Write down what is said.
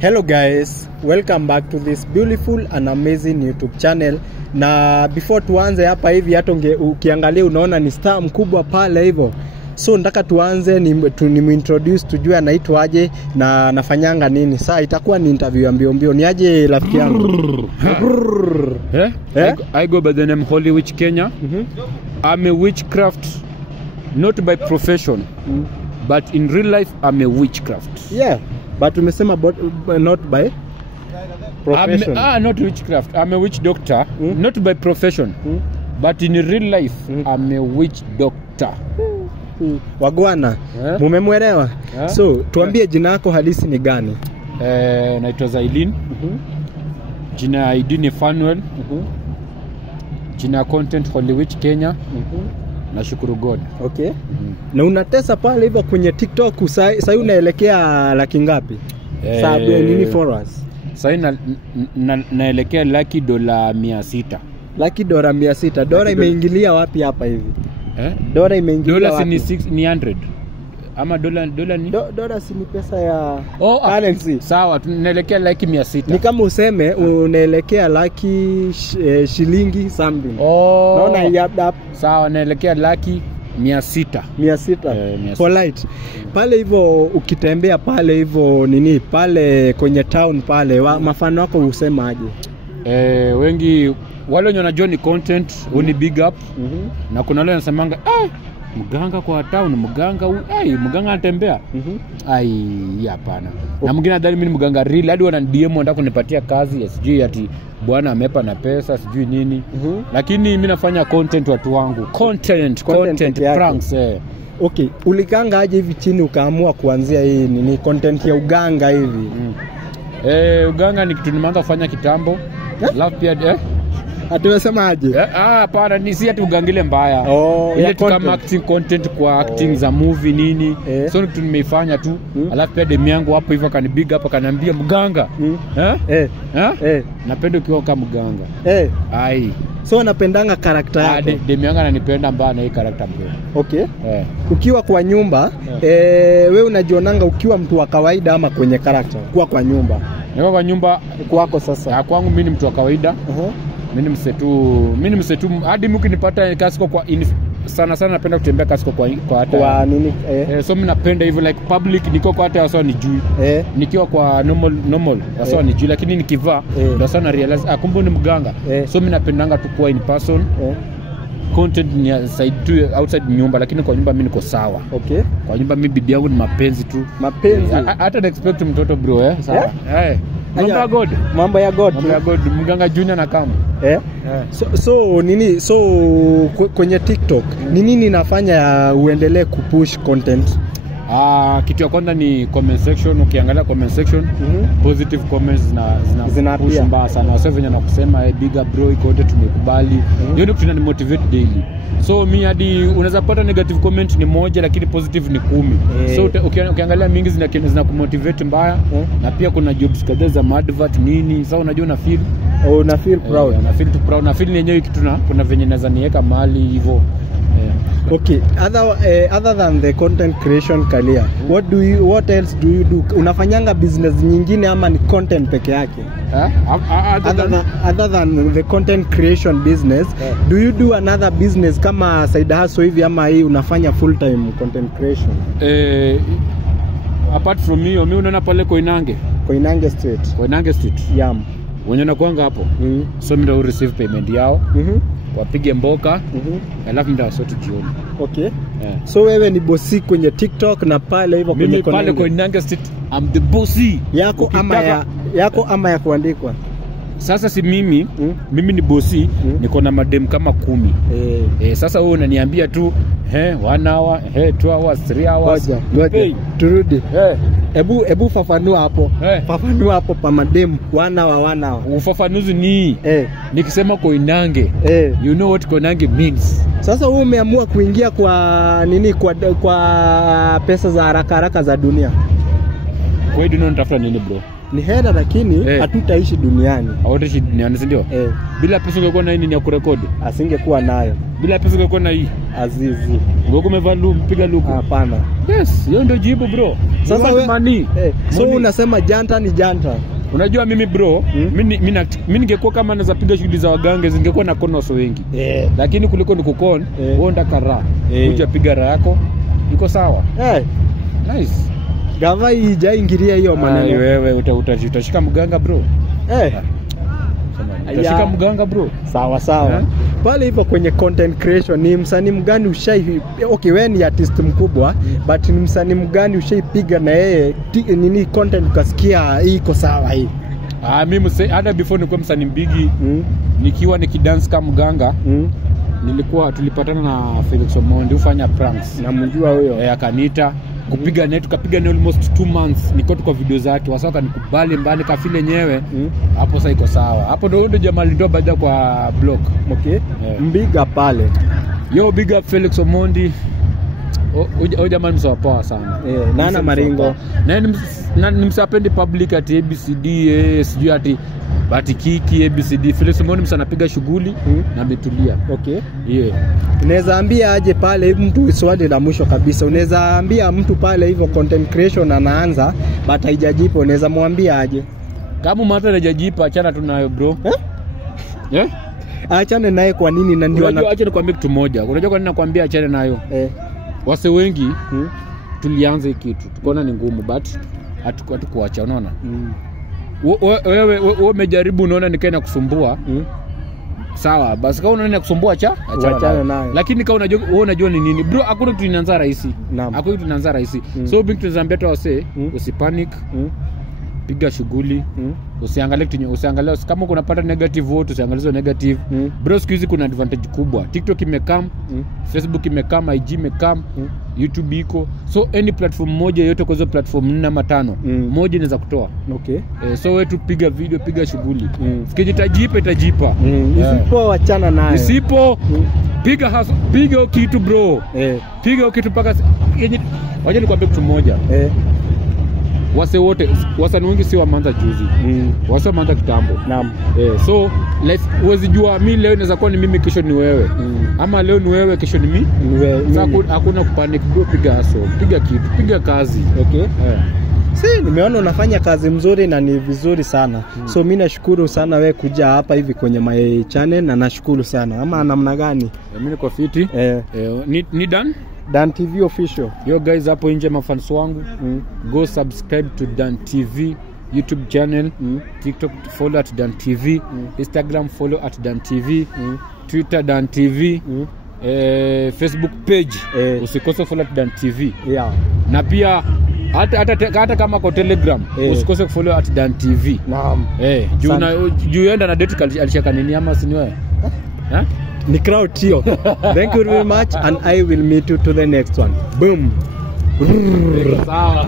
Hello guys, welcome back to this beautiful and amazing YouTube channel. Na before tuanze hapa hivi hata ukiangalia unaona ni star mkubwa pale hivyo. So nataka tuanze nimuintroduce tujue anaitwaje na anafanyanga nini. Sasa itakuwa ni interview mbio. Ni aje rafiki yangu? I go by the name Holy Witch Kenya. I'm a witchcraft not by profession, but in real life I'm a witchcraft. Yeah, but umesema not by profession. Not witchcraft. I'm a witch doctor, not by profession, but in real life I'm a witch doctor. Wagwana, mumemwelewa? So, tuambie jina lako halisi ni gani? Naitwa Zailin. Jina ID ni Fanuel. Jina content Holy Witch Kenya. Nashukuru God. Okay. Na unatesa pale hivyo kwenye TikTok sasa unaelekea laki ngapi? Sababu nini followers? Sasa naelekea laki $600. Laki $600. Dola imeingilia wapi hapa hivi? Dola imeingilia wapi? Dola ni 100. Ama dola ni dola si ni pesa ya currency. Sawa, tunaelekea laki 600. Ni kama useme unaelekea laki shilingi something. Naona yap. Sawa, naelekea laki 600. 600. Polite. Pale hivyo ukitembea pale hivyo nini pale kwenye town pale mafano wako usema aje? Wengi wale wenye wanajua ni content uni big up. Na kuna wale wanasemanga mganga kwa town, mganga anatembea. Hapana. Na mwingine adhani mimi ni mganga real, hadi wana DM wanataka kunipatia kazi, sijui ati bwana amepa na pesa, sijui nini. Lakini mimi nafanya content watu wangu. Content pranks. Okay, ulikanga aje hivi chini ukaamua kuanzia hii nini content ya uganga hivi? Uganga ni kitu nimeanza kufanya kitambo. Alafu pia Atuwesema aje? Hapana, ni si ati ugangile mbaya. Ile tu kama acting content kwa acting za movie nini. So kitu nimeifanya tu. Alafu pia demu yangu hapo hivyo kani big up akaniambia mganga. Napenda ukiwa kama mganga. So napendanga character yako. Demu yangu ananipenda mbaya na hii character bro. Okay. Ukiwa kwa nyumba, wewe unajionanga ukiwa mtu wa kawaida ama kwenye character? Kwa nyumba. Niko kwa nyumba kwako sasa. Kwangu mimi ni mtu wa kawaida. Mimi ni msetu hadi mkinipata kasiko kwa sana napenda kutembea kasiko kwa hata kwa nini so mimi napenda hivyo like public niko kwa hata wasao nijui nikiwa kwa normal wasao nijui lakini nikivaa ndio sana realize kumbe ni mganga so mimi napendanga tu kwa in person content ni side tu outside nyumba lakini kwa nyumba mimi niko sawa. Okay. Kwa nyumba mimi bibi yangu ni mapenzi tu. Hata expect mtoto bro sawa. Mambo ya God. Mganga junior na kama. So kwenye TikTok nini nafanya uendelee kupush content? Kitu ya kwanza ni comment section. Ukiangalia comment section positive comments zina push mbaya sana. Wase venye nakusema big up bro, content tumekubali. Hiyo ndio tunani motivate daily. So mimi hadi unaweza pata negative comment ni moja lakini positive ni 10. So ukiangalia mingi zina kumotivate mbaya na pia kuna jobs kadhaa za advert nini. Sasa unajua una feel proud. Na feel yenyewe kitu kuna venye naweza niweka mali hivyo. Okay, other than the content creation career, what else do you do? Unafanyanga business nyingine ama ni content peke yake? Other than the content creation business, do you do another business kama side hustle hivi ama hii unafanya full time content creation? Apart from me, mimi unaona pale Koinange Street. Yam. Wenye nakuanga hapo. So mimi ndio receive payment yao. Wapige mboka alafu ndio sote jioni. Okay. So wewe ni bosi kwenye TikTok na pale hivyo kwenye pale Koinange Street I'm the bossy. Yako ama ya kuandikwa. Sasa si mimi ni bosi niko na madem kama 10. Sasa wewe unaniambia tu 1 hour, 2 hours, 3 hours. Ngoja. Turudi. Ebu fafanua hapo. Fafanua hapo pa madem 1 hour. Ufafanuzi ni nikisema Koinange. You know what Koinange means. Sasa wewe umeamua kuingia kwa nini kwa pesa za haraka za dunia. Kwa hiyo unatafuta nini bro? Ni hela lakini hatutaishi duniani. Hautaishi duniani, si ndio? Bila pesa ungekuwa na nini ya kurekodi? Asingekuwa nayo. Bila pesa ungekuwa na hii Azizi. Ungekuwa umevaa mpiga luku? Hapana. Hiyo ndio jibu bro. Sasa money. So unasema janta ni janta. Unajua mimi bro, mimi ningekuwa kama naweza piga shughuli za waganga zingekuwa na konoso wengi. Lakini kuliko nikukon, wewe ndaka raha. Kuja piga raha yako. Iko sawa? Nice. Gava ijaingilia hiyo maneno. Wewe utashika mganga bro. Utashika mganga bro. Sawa. Pale hivyo kwenye content creation ni msanii mgani wewe ni artist mkubwa, but ni msanii mgani ushaipiga na yeye nini content ukasikia hii iko sawa hii? Mimi hata before nilikuwa msanii mbigi, nikiwa nikidance kama mganga, tulipatana na Felix Omondi ufanya pranks. Namjua huyo. Akaniita kupiga net, tukapiga ni almost 2 months, niko tu kwa video zake, wasaka nikubali mbani kafile nyewe. Hapo sasa iko sawa. Hapo ndio jamaa ndio baada kwa block. Mbiga pale. Big up Felix Omondi. Jamaa msawa poa sana. Nana Maringo. Na nimsapendi public at ABCD, sijui ati Bati Kiki, ABCD. Felix Omondi msanapiga shughuli na ametulia. Unaweza ambia aje pale mtu, swali la mwisho kabisa. Unaweza ambia mtu pale hivyo content creation anaanza but haijajipa, unaweza mwambia aje? Kama mtu hajajipa achana tu nayo bro. Achane naye kwa nini? Na ndio acha nikwambie kitu moja. Unajua kwa nini nakwambia achane nayo? Wase wengi tulianza kitu tukaona ni ngumu but hatukuacha, unaona? Wewe umejaribu, unaona nikaenda kusumbua. Sawa, basi kama unaona kusumbua achana nayo. Lakini kama unajua ni nini bro, hakuna kitu inaanza rahisi. Hakuna kitu inaanza rahisi. So big tunazambia tu wase usipanic. Piga shughuli. Usiangalie kama kunapata negative vote, usiangalie negative. Bro, siku hizi kuna advantage kubwa. TikTok imekam, Facebook imekam, IG imekam, YouTube iko. So any platform moja yote kwa hizo platform 4 ama 5, moja inaweza kutoa. So wewe tu piga video, piga shughuli. Sikijitajipa itajipa. Isipo achana nayo. Isipo piga kitu bro. Piga kitu paka waje nikwambie kitu moja. Wasanii wengi si wameanza juzi. Wase wameanza kitambo. So huwezi jua mimi leo inaweza kuwa ni mimi, kesho ni wewe. Ama leo ni wewe, kesho ni mimi. Hakuna kupanic bro, piga kitu, piga kazi. Nimeona unafanya kazi mzuri na ni vizuri sana. So mimi nashukuru sana wewe kuja hapa hivi kwenye my channel, na nashukuru sana. Ama namna gani? Mimi niko fiti. Ni Dan TV official. Yo guys, hapo nje mafans wangu, go subscribe to Dan TV YouTube channel, TikTok follow at Dan TV, Instagram follow at Dan TV, Twitter Dan TV, Facebook page usikose follow at Dan TV. Na pia hata kama kwa Telegram usikose follow at Dan TV. Juu enda na date alishaka nini ama si wewe? Ni crowd tio. Thank you very much and I will meet you to the next one. Boom. Sawa.